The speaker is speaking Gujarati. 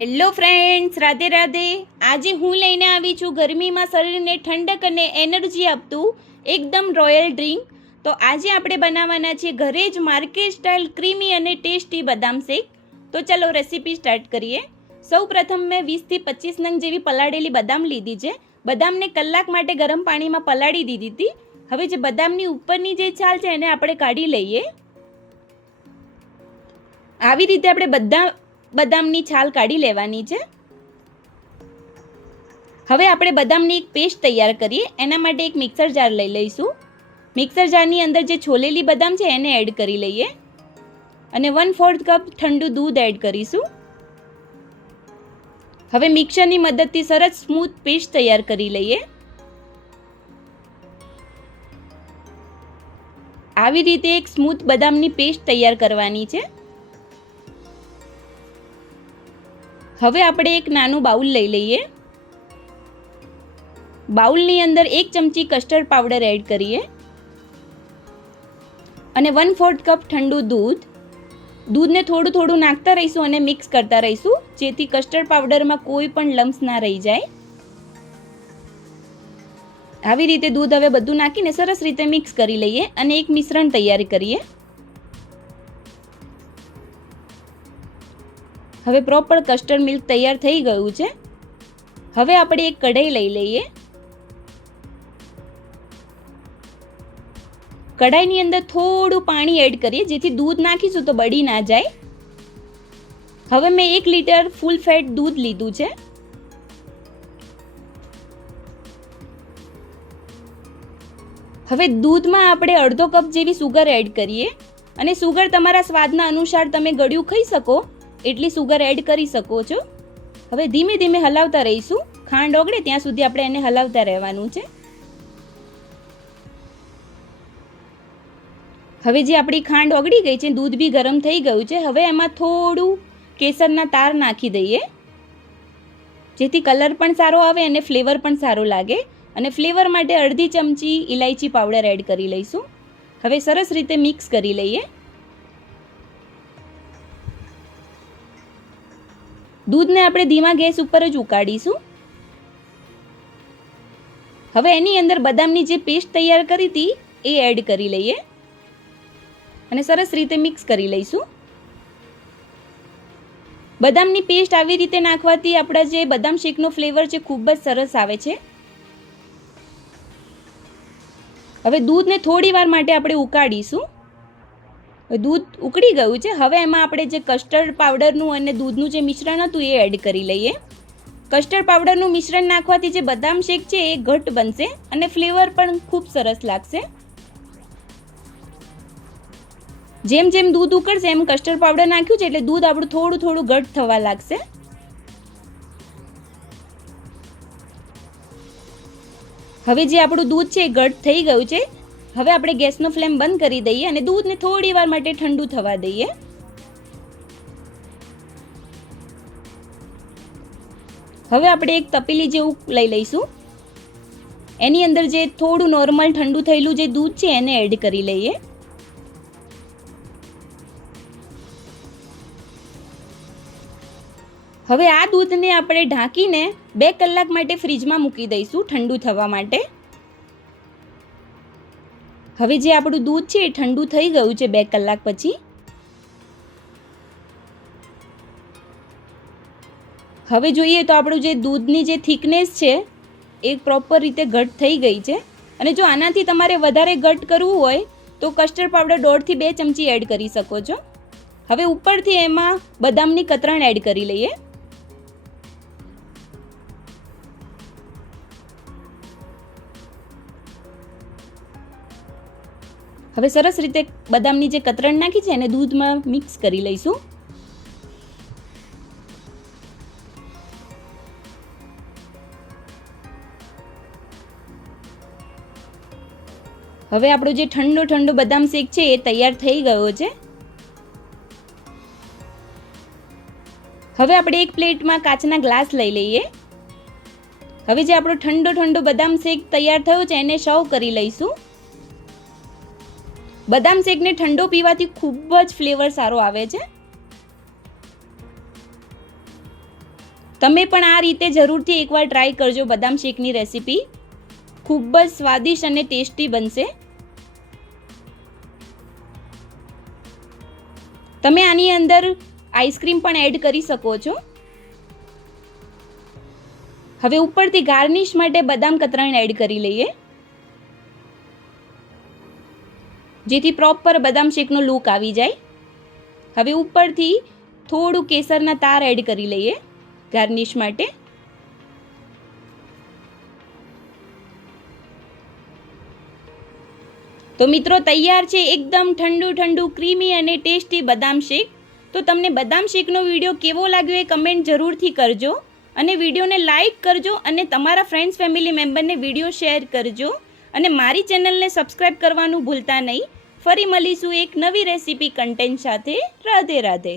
Hello friends, Radhe Radhe. આજે હું લઈને આવી છું ગરમીમાં શરીરને ઠંડક અને એનર્જી આપતું એકદમ રોયલ ડ્રિંક. તો આજે આપણે બનાવવાના છે ઘરે જ માર્કેટ સ્ટાઇલ ક્રીમી અને ટેસ્ટી બદામ શેક. તો ચલો રેસીપી સ્ટાર્ટ કરીએ. સૌ પ્રથમ મેં 20થી 25 નંગ જેવી પલાળેલી બદામ લીધી છે. બદામને કલાક માટે ગરમ પાણીમાં પલાળી દીધી હતી. હવે જે બદામની ઉપરની જે છાલ છે એને આપણે કાઢી લઈએ. આવી રીતે આપણે બધા બદામની છાલ કાઢી લેવાની છે. હવે આપણે બદામની એક પેસ્ટ તૈયાર કરીએ. એના માટે એક મિક્સર જાર લઈ લઈશું. મિક્સર જારની અંદર જે છોલેલી બદામ છે એને એડ કરી લઈએ અને 1/4 કપ ઠંડુ દૂધ એડ કરીશું. હવે મિક્સરની મદદથી સરસ સ્મૂથ પેસ્ટ તૈયાર કરી લઈએ. આવી રીતે એક સ્મૂથ બદામની પેસ્ટ તૈયાર કરવાની છે. હવે આપણે એક નાનું બાઉલ લઈ લઈએ. બાઉલની અંદર 1 ચમચી કસ્ટર્ડ પાવડર એડ કરીએ અને 1/4 કપ ઠંડુ દૂધને થોડું થોડું નાખતા રહીશું અને મિક્સ કરતા રહીશું, જેથી કસ્ટર્ડ પાવડરમાં કોઈ પણ લમ્સ ના રહી જાય. આવી રીતે દૂધ હવે બધું નાખીને સરસ રીતે મિક્સ કરી લઈએ અને એક મિશ્રણ તૈયાર કરીએ. હવે પ્રોપર કસ્ટર્ડ મિલ્ક તૈયાર થઈ ગયું છે. હવે આપણે એક કઢાઈ લઈ લઈએ. કઢાઈની અંદર થોડું પાણી એડ કરીએ, જેથી દૂધ નાખીશું તો બળી ના જાય. હવે મેં 1 લીટર ફૂલ ફેટ દૂધ લીધું છે. હવે દૂધમાં આપણે અડધો કપ જેવી સુગર એડ કરીએ અને સુગર તમારા સ્વાદના અનુસાર તમે ગળ્યું ખાઈ શકો એટલી સુગર એડ કરી શકો છો. હવે ધીમે ધીમે હલાવતા રહીશું. ખાંડ ઓગળે ત્યાં સુધી આપણે એને હલાવતા રહેવાનું છે. હવે જે આપણી ખાંડ ઓગળી ગઈ છે, દૂધ બી ગરમ થઈ ગયું છે. હવે એમાં થોડું કેસરના તાર નાખી દઈએ, જેથી કલર પણ સારો આવે અને ફ્લેવર પણ સારો લાગે. અને ફ્લેવર માટે અડધી ચમચી ઇલાયચી પાવડર એડ કરી લઈશું. હવે સરસ રીતે મિક્સ કરી લઈએ. દૂધને આપણે ધીમા ગેસ ઉપર જ ઉકાળીશું. હવે એની અંદર બદામની જે પેસ્ટ તૈયાર કરી હતી એ એડ કરી લઈએ અને સરસ રીતે મિક્સ કરી લઈશું. બદામની પેસ્ટ આવી રીતે નાખવાથી આપણા જે બદામ શેકનો ફ્લેવર છે ખૂબ જ સરસ આવે છે. હવે દૂધને થોડી વાર માટે આપણે ઉકાળીશું. દૂધ ઉકળી ગયું છે. હવે એમાં આપણે જે કસ્ટર્ડ પાવડરનું અને દૂધનું જે મિશ્રણ હતું એ એડ કરી લઈએ. કસ્ટર્ડ પાવડરનું મિશ્રણ નાખવાથી જે બદામ શેક છે એ ઘટ બનશે અને ફ્લેવર પણ ખૂબ સરસ લાગશે. જેમ જેમ દૂધ ઉકળશે એમ કસ્ટર્ડ પાવડર નાખ્યું છે એટલે દૂધ આપણું થોડું થોડું ઘટ થવા લાગશે. હવે જે આપણું દૂધ છે એ ઘટ થઈ ગયું છે. હવે આપણે ગેસનો ફ્લેમ બંધ કરી દઈએ અને દૂધને થોડી વાર માટે ઠંડુ થવા દઈએ. હવે આપણે એક તપેલી જેવું લઈ લઈશું. એની અંદર જે થોડું નોર્મલ ઠંડુ થયેલું જે દૂધ છે એને એડ કરી લઈએ. હવે આ દૂધને આપણે ઢાંકીને 2 કલાક માટે ફ્રીજમાં મૂકી દઈશું ઠંડુ થવા માટે. હવે જે આપણું દૂધ છે એ ઠંડુ થઈ ગયું છે 2 કલાક પછી. હવે જોઈએ તો આપણું જે દૂધની જે થિકનેસ છે એ પ્રોપર રીતે ઘટ થઈ ગઈ છે. અને જો આનાથી તમારે વધારે ઘટ કરવું હોય તો કસ્ટર્ડ પાવડર 1.5 થી 2 ચમચી એડ કરી શકો છો. હવે ઉપરથી એમાં બદામની કતરણ એડ કરી લઈએ. હવે સરસ રીતે બદામની જે કતરણ નાખી છે એને દૂધમાં મિક્સ કરી લઈશું. હવે આપણો જે ઠંડો બદામ શેક છે એ તૈયાર થઈ ગયો છે. હવે આપણે એક પ્લેટમાં કાચના ગ્લાસ લઈ લઈએ. હવે જે આપણો ઠંડો બદામ શેક તૈયાર થયો છે એને સર્વ કરી લઈશું. બદામ શેકને ઠંડો પીવાથી ખૂબ જ ફ્લેવર સારો આવે છે. તમે પણ આ રીતે જરૂરથી એકવાર ટ્રાય કરજો બદામ શેકની રેસીપી. ખૂબ જ સ્વાદિષ્ટ અને ટેસ્ટી બનશે. તમે આની અંદર આઈસ્ક્રીમ પણ એડ કરી શકો છો. હવે ઉપરથી ગાર્નિશ માટે બદામ કતરણ એડ કરી લઈએ, જેથી પ્રોપર બદામ શેકનો લુક આવી જાય. હવે ઉપરથી થોડું કેસરના તાર એડ કરી લઈએ ગાર્નિશ માટે. તો મિત્રો તૈયાર છે એકદમ ઠંડુ ઠંડુ ક્રીમી અને ટેસ્ટી બદામ શેક. તો તમને બદામ શેકનો વિડીયો કેવો લાગ્યો એ કમેન્ટ જરૂરથી કરજો, અને વિડીયોને લાઈક કરજો અને તમારા ફ્રેન્ડ્સ ફેમિલી મેમ્બરને વિડીયો શેર કરજો, અને મારી ચેનલને સબસ્ક્રાઈબ કરવાનું ભૂલતા નહીં. ફરી મળીશું એક નવી રેસીપી કન્ટેન્ટ સાથે. રાધે રાધે.